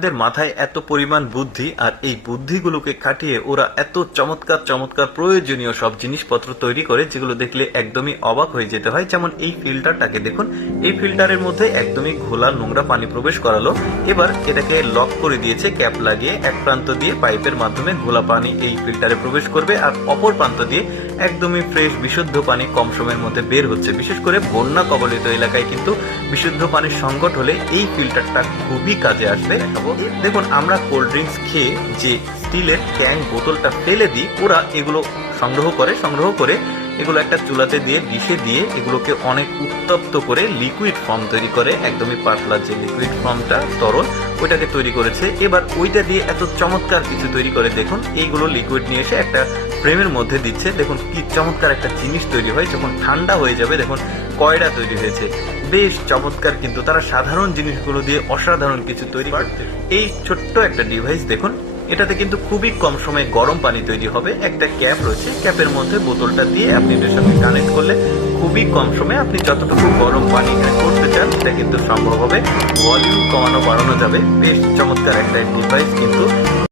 ওদের মাথায় এত পরিমাণ বুদ্ধি, আর এই বুদ্ধিগুলোকে খাটিয়ে ওরা এত চমৎকার চমৎকার প্রয়োজনীয় সব জিনিসপত্র তৈরি করে, যেগুলো দেখলে একদমই অবাক হয়ে যেতে হয়। যেমন এই ফিল্টারটাকে দেখুন, এই ফিল্টারের মধ্যে একদমই ঘোলা নোংরা পানি প্রবেশ করালো। এবার এটাকে লক করে দিয়েছে ক্যাপ লাগিয়ে। এক প্রান্ত দিয়ে পাইপের মাধ্যমে ঘোলা পানি এই ফিল্টারে প্রবেশ করবে, আর অপর প্রান্ত দিয়ে একদমই ফ্রেশ বিশুদ্ধ পানি কম সময়ের মধ্যে বের হচ্ছে। বিশেষ করে বন্যা কবলিত এলাকায় কিন্তু বিশুদ্ধ পানির সংকট হলে এই ফিল্টারটা খুবই কাজে আসবে। দেখুন, আমরা কোল্ড ড্রিঙ্কস খেয়ে যে স্টিলের ক্যান বোতলটা ফেলে দিই, ওরা এগুলো সংগ্রহ করে এগুলো একটা চুলাতে দিয়ে ডিশে দিয়ে এগুলোকে অনেক উত্তপ্ত করে লিকুইড ফর্ম তৈরি করে। একদমই পাতলা যে লিকুইড ফর্মটা তরল, ওইটাকে তৈরি করেছে। এবার ওইটা দিয়ে এত চমৎকার কিছু তৈরি করে। দেখুন, এইগুলো লিকুইড নিয়ে এসে একটা ফ্রেমের মধ্যে দিচ্ছে। দেখুন কি চমৎকার একটা জিনিস তৈরি হয়। যখন ঠান্ডা হয়ে যাবে, দেখুন কয়ডা তৈরি হয়েছে, বেশ চমৎকার। কিন্তু তারা সাধারণ জিনিসগুলো দিয়ে অসাধারণ কিছু তৈরি করতে। এই ছোট্ট একটা ডিভাইস দেখুন, এটাতে কিন্তু খুবই কম সময়ে গরম পানি তৈরি হবে। একটা ক্যাপ রয়েছে, ক্যাপের মধ্যে বোতলটা দিয়ে আপনি এটার সাথে কানেক্ট করলে খুবই কম সময়ে আপনি যতটুকু গরম পানি করতে চান সেটা কিন্তু সম্ভব হবে। ভলিউম কমানো বাড়ানো যাবে। বেশ চমৎকার একটা ডিভাইস কিন্তু।